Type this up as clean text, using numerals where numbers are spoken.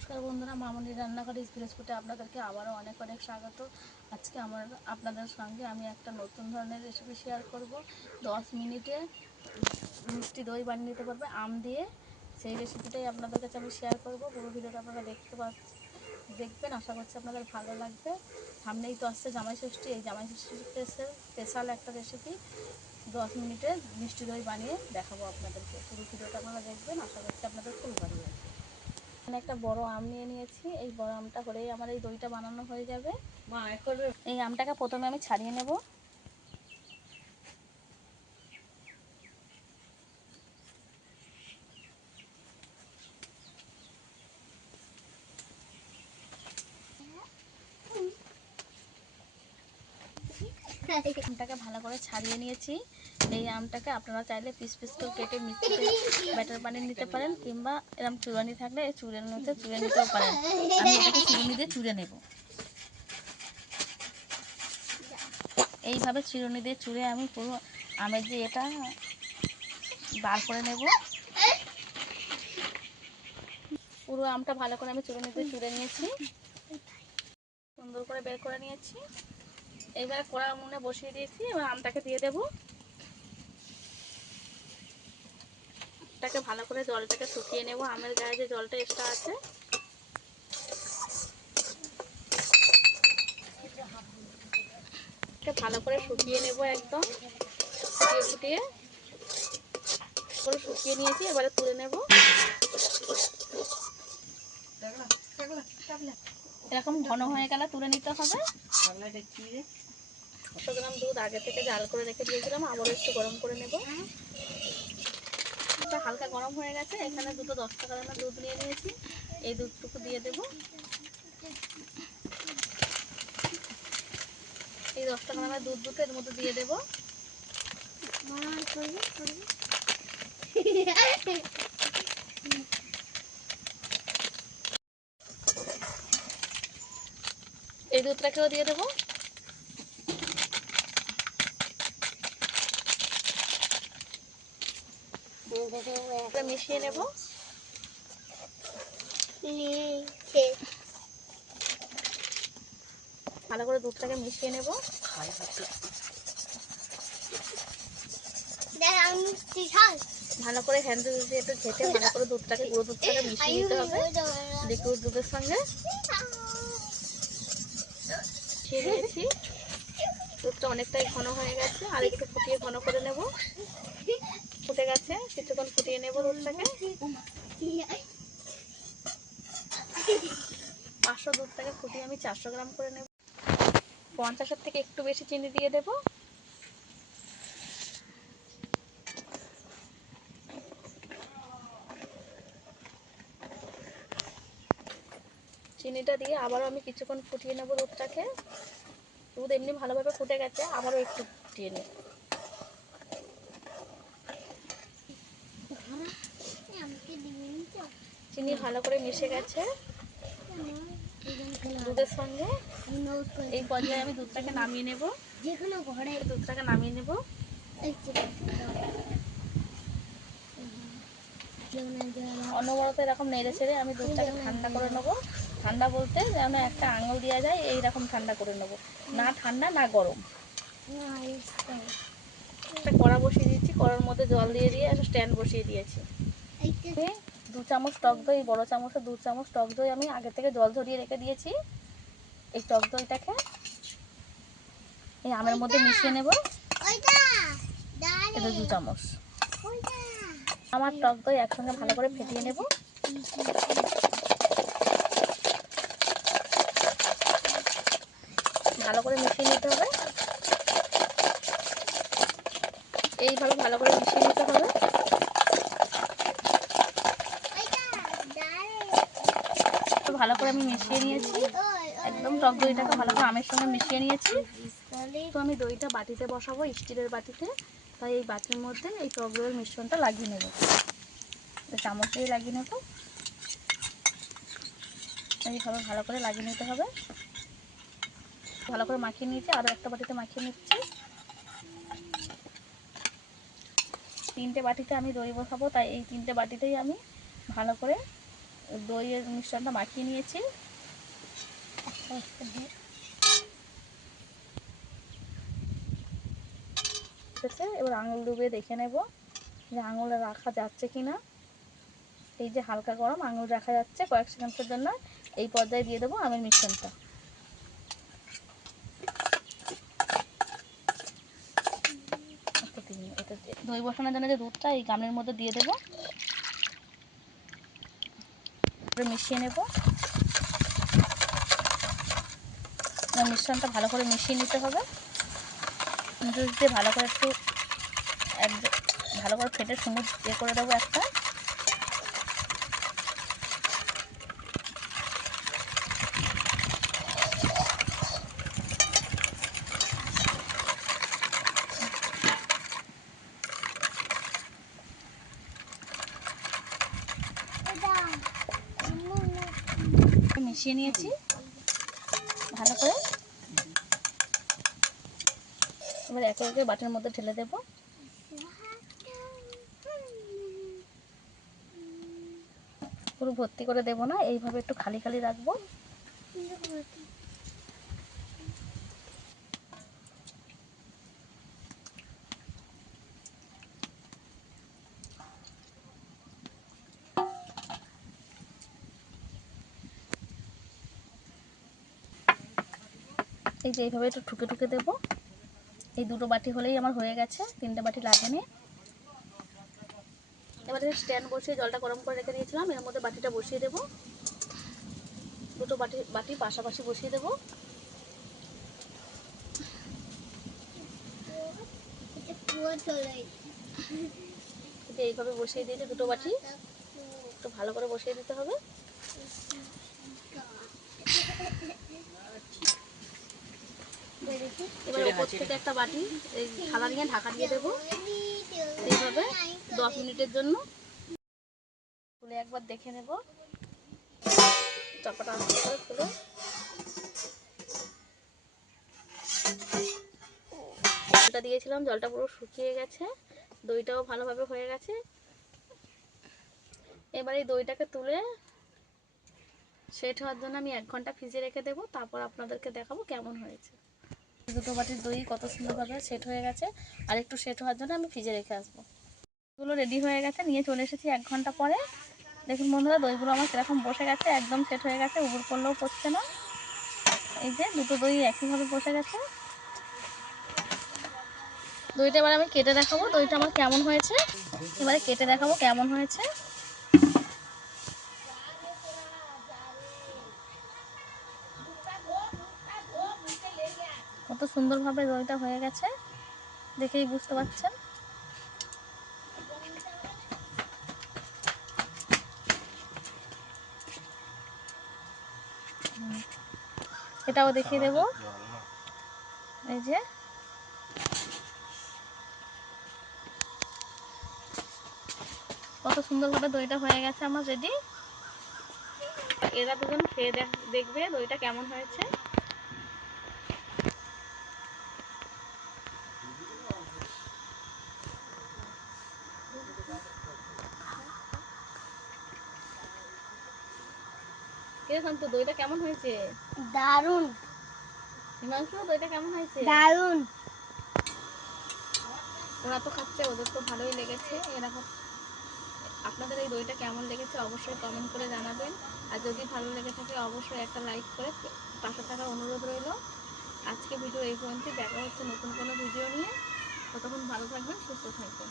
নমস্কার বন্ধুরা, মামনির রান্নাঘরে স্পিরিট ফুডে আপনাদেরকে আবারও অনেক অনেক স্বাগত। আজকে আপনাদের সঙ্গে আমি একটা নতুন ধরনের রেসিপি শেয়ার করব। 10 মিনিটে মিষ্টি দই বানিয়ে নিতে পারবে আম দিয়ে। সেই রেসিপিটাই আপনাদের কাছে আমি শেয়ার করব। পুরো ভিডিওটা আপনারা দেখবেন, আশা করছি আপনাদের ভালো লাগবে। সামনেই তো আসছে জামাই ষষ্ঠী, এই জামাই ষষ্ঠীর স্পেশাল একটা রেসিপি 10 মিনিটে মিষ্টি দই বানিয়ে দেখাবো আপনাদেরকে। পুরো ভিডিওটা আপনারা দেখবেন, আশা করছি আপনাদের খুব ভালো লাগবে। একটা বড় আম নিয়ে নিয়েছি। এই বড় আমটা হলেই আমার এই দইটা বানানো হয়ে যাবে। এই আমটাকে প্রথমে আমি ছাড়িয়ে নেব। আমটাকে ভালো করে ছাড়িয়ে নিয়েছি। এই আমটাকে আপনারা চাইলে পিস পিস করে কেটে মিক্সিতে ব্যাটার বানিয়ে নিতে পারেন, কিংবা এরকম চুড়ানি থাকলে এই চুড়ের মধ্যে চুড়ে নিতেও পারেন। আমি এটাকে চিরুনি দিয়ে চুড়ে নেব। এইভাবে চিরুনি দিয়ে চুড়ে আমি পুরো আমের যে এটা বার করে নেব। পুরো আমটা ভালো করে আমি চুড়ে নিতে চুড়ে নিয়েছি, সুন্দর করে বের করে নিয়েছি। এইবার কড়া উনুনে বসিয়ে দিয়েছি। এবার আমটাকে দিয়ে দেবো। এটাকে ভালো করে জলটাকে শুকিয়ে নেব। আমের গায়ে যে জলটা এক্সট্রা আছে ভালো করে শুকিয়ে নেব। একদম ফুটিয়ে করে শুকিয়ে নিয়েছি। এবারে তুলে নেব। এরকম ঘন হয়ে গেলে তুলে নিতে হবে। 100 গ্রাম দুধ আগে থেকে জাল করে রেখে দিয়েছিলাম, আবারও একটু গরম করে নেব। হালকা গরম হয়ে গেছে। এখানে দুটো 10 টাকা দামের দুধ নিয়ে নিয়েছি। এই দুধটুকু দিয়ে দেব। এই 10 টাকা দামের দুধ দুটো এর মধ্যে দিয়ে দেব। এই দুধটাকেও দিয়ে দেবো। মিশিয়ে নেব। ভালো করে দুধটাকে মিশিয়ে নেব। ভালো করে হ্যান্ড দিয়ে একটু ঘেটে ভালো করে দুধটাকে গুঁড়ো দুধটাকে মিশিয়ে নিতে হবে লিকুইড দুধের সঙ্গে। মিশিয়ে নিয়েছি। দুধটা অনেকটাই ঘন হয়ে গেছে, আর একটু ফুটিয়ে ঘন করে নেব। ফুটে গেছে, কিছুক্ষণ ফুটিয়ে নেব দুধটাকে। 500 দুধটাকে ফুটিয়ে আমি 400 গ্রাম করে নেব। 50-এর থেকে একটু বেশি চিনি দিয়ে দেব। চিনিটা দিয়ে আবারও আমি কিছুক্ষণ ফুটিয়ে নেব দুধটাকে। দুধ এমনি ভালোভাবে ফুটে গেছে, আবারও একটু ফুটিয়ে নেব। চিনি ভালো করে মিশে গেছে দুধের সঙ্গে। এই পর্যায়ে আমি দুধটাকে নামিয়ে নেব। দুধটাকে নামিয়ে নেব। অনবরত এরকম নেড়ে ছেড়ে আমি দুধটাকে ঠান্ডা করে নেব। ঠান্ডা বলতে যেন একটা আঙুল দেওয়া যায় এইরকম ঠান্ডা করে নেব, না ঠান্ডা না গরম। একটা কড়া বসিয়ে দিয়েছি, কড়ার মধ্যে জল দিয়ে একটা স্ট্যান্ড বসিয়ে দিয়েছি। 2 চামচ টক দই, বড় চামচে 2 চামচ টক দই আমি আগে থেকে জল ঝরিয়ে রেখে দিয়েছি। এই টক দইটাকে এই আমের মধ্যে মিশিয়ে নেব। এটা 2 চামচ। আমার টক দই একসঙ্গে ভালো করে ফেটিয়ে নেব। ভালো করে মিশিয়ে নিতে হবে। এইভাবে ভালো করে মিশিয়ে নিতে হবে। ভালো করে আমি মিশিয়ে নিয়েছি। একদম টক দইটাকে ভালো করে আমের সঙ্গে মিশিয়ে নিয়েছি। তো আমি দইটা বাটিতে বসাবো, স্টিলের বাটিতে। তাই এই বাটির মধ্যে এই টক দইয়ের মিশ্রণটা লাগিয়ে নেব। চামচ দিয়ে লাগিয়ে নেব। এইভাবে ভালো করে লাগিয়ে নিতে হবে। ভালো করে মাখিয়ে নিয়েছি, আরও একটা বাটিতে মাখিয়ে নিচ্ছি। 3টে বাটিতে আমি দই বসাবো, তাই এই 3টে বাটিতেই আমি ভালো করে দইয়ের মিশ্রণটা মাখিয়ে নিয়েছি। এবার আঙুল ডুবিয়ে দেখে নেব যে আঙুলে রাখা যাচ্ছে কিনা। এই যে হালকা গরম, আঙুল রাখা যাচ্ছে কয়েক সেকেন্ডের জন্য। এই পর্যায়ে দিয়ে দেবো আমের মিশ্রণটা। দই বসানোর জন্য যে দুধটা এই গামলার মধ্যে দিয়ে দেবো, মিশিয়ে নেব। মিশ্রণটা ভালো করে মিশিয়ে নিতে হবে। দুধ দিয়ে ভালো করে একটু ভালো করে ফেটে সমুদ্র দিয়ে করে দেবো একটা। মিশিয়ে নিয়েছি ভালো করে। এবার একে একে বাটির মধ্যে ঢেলে দেবো। পুরো ভর্তি করে দেবো না, এইভাবে একটু খালি খালি রাখবো। এই যে এইভাবে একটু ঠুকে ঠুকে দেবো। এই দুটো বাটি হলেই আমার হয়ে গেছে, 3টে বাটি লাগেনি। এবারে স্ট্যান্ড বসিয়ে জলটা গরম করে রেখে দিয়েছিলাম, এর মধ্যে বাটিটা বসিয়ে দেবো। দুটো বাটি পাশাপাশি বসিয়ে দেবো। এইভাবে বসিয়ে দিয়েছি দুটো বাটি, একটু ভালো করে বসিয়ে দিতে হবে। এবার উপর থেকে একটা বাটি এই থালা নিয়ে ঢাকা দিয়ে দেবো। এইভাবে 10 মিনিটের জন্য খুলে একবার দেখে নেব। চাপাটা আস্তে করে খুলে জলটা দিয়েছিলাম, জলটা পুরো শুকিয়ে গেছে, দইটাও ভালোভাবে হয়ে গেছে। এবার এই দইটাকে তুলে সেট হওয়ার জন্য আমি 1 ঘন্টা ফ্রিজে রেখে দেবো, তারপর আপনাদেরকে দেখাবো কেমন হয়েছে। দুটো বাটির দই কত সুন্দরভাবে সেট হয়ে গেছে, আর একটু সেট হওয়ার জন্য আমি ফ্রিজে রেখে আসবো। এগুলো রেডি হয়ে গেছে, নিয়ে চলে এসেছি 1 ঘন্টা পরে। দেখুন বন্ধুরা, দইগুলো আমার কীরকম বসে গেছে, একদম সেট হয়ে গেছে, উবুর করলেও পড়ছে না। এই যে দুটো দই একইভাবে বসে গেছে। দইটা এবার আমি কেটে দেখাবো দইটা আমার কেমন হয়েছে। এবারে কেটে দেখাবো কেমন হয়েছে। কত সুন্দরভাবে দইটা হয়ে গেছে, দেখেই বুঝতে পারছেন। এটাও দেখিয়ে দেবো। এই যে কত সুন্দরভাবে দইটা হয়ে গেছে আমার রেডি। এরা দুজন খেয়ে দেখবে দইটা কেমন হয়েছে। কিরকম তো দইটা কেমন হয়েছে? দারুণ। হিমাংশু, দইটা কেমন হয়েছে? দারুণ। ওরা তো খাচ্ছে, ওদের তো ভালোই লেগেছে। এরকম আপনাদের এই দইটা কেমন লেগেছে অবশ্যই কমেন্ট করে জানাবেন। আর যদি ভালো লেগে থাকে অবশ্যই একটা লাইক করে পাশে থাকার অনুরোধ রইল। আজকে ভিডিও এই পর্যন্ত, দেখা হচ্ছে নতুন কোনো ভিডিও নিয়ে। ততক্ষণ ভালো থাকবেন, সুস্থ থাকবেন।